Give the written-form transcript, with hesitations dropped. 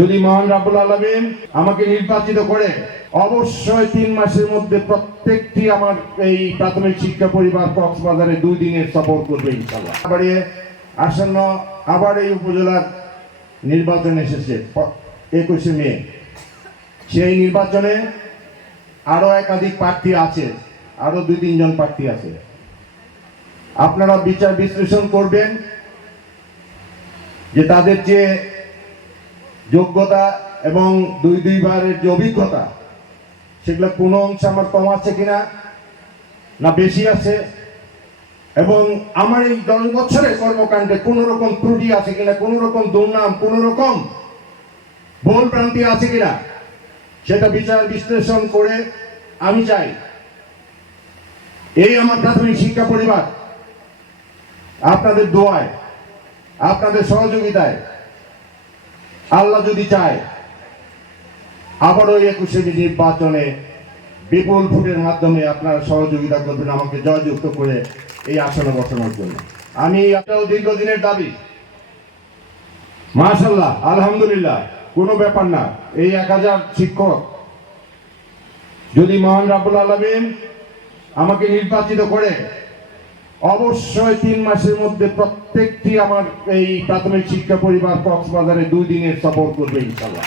যদি মহান রাব্বুল আলামিন আমাকে নির্বাচিত করে অবশ্যই 3 মাসের মধ্যে প্রত্যেকটি আমার এই প্রাথমিক শিক্ষা পরিবার কক্সবাজারে 2 দিনের সফর করবে ইনশাআল্লাহ। বাড়িয়ে আসন্ন আবার এই উপজেলার নির্বাচন এসেছে 21শে মে। সেই নির্বাচনে আরো একাধিক প্রার্থী আছে, আরো 2-3 জন প্রার্থী আছে। আপনারা বিচার বিশ্লেষণ করবেন যে তাদের যে যোগ্যতা এবং দুইবারের যে অভিজ্ঞতা সেগুলো কোনো অংশ আমার কম আছে কিনা না বেশি আছে, এবং আমার এই 10 বছরের কর্মকাণ্ডে কোনো রকম ত্রুটি আছে কিনা, কোনো রকম দুর্নাম, কোনো রকম ভুল ভ্রান্তি আছে কিনা সেটা বিচার বিশ্লেষণ করে আমি চাই এই আমার প্রাথমিক শিক্ষা পরিবার আপনাদের দোয়ায়, আপনাদের সহযোগিতায়, আল্লাহ যদি চায় আবারও 21শে মে নির্বাচনে বিপুল ভোটের মাধ্যমে আপনারা সহযোগিতা করবেন আমাকে জয়যুক্ত করে এই আসনে বসানোর জন্য। আমি একটাও দীর্ঘদিনের দাবি, মাশাআল্লাহ আলহামদুলিল্লাহ, কোনো ব্যাপার না। এই 1000 শিক্ষক যদি মহান রাব্বুল আলামিন আমাকে নির্বাচিত করে অবশ্যই 3 মাসের মধ্যে প্রত্যেকটি আমার এই প্রাথমিক শিক্ষা পরিবার কক্সবাজারে 2 দিনের সফর করবে ইনশাআল্লাহ।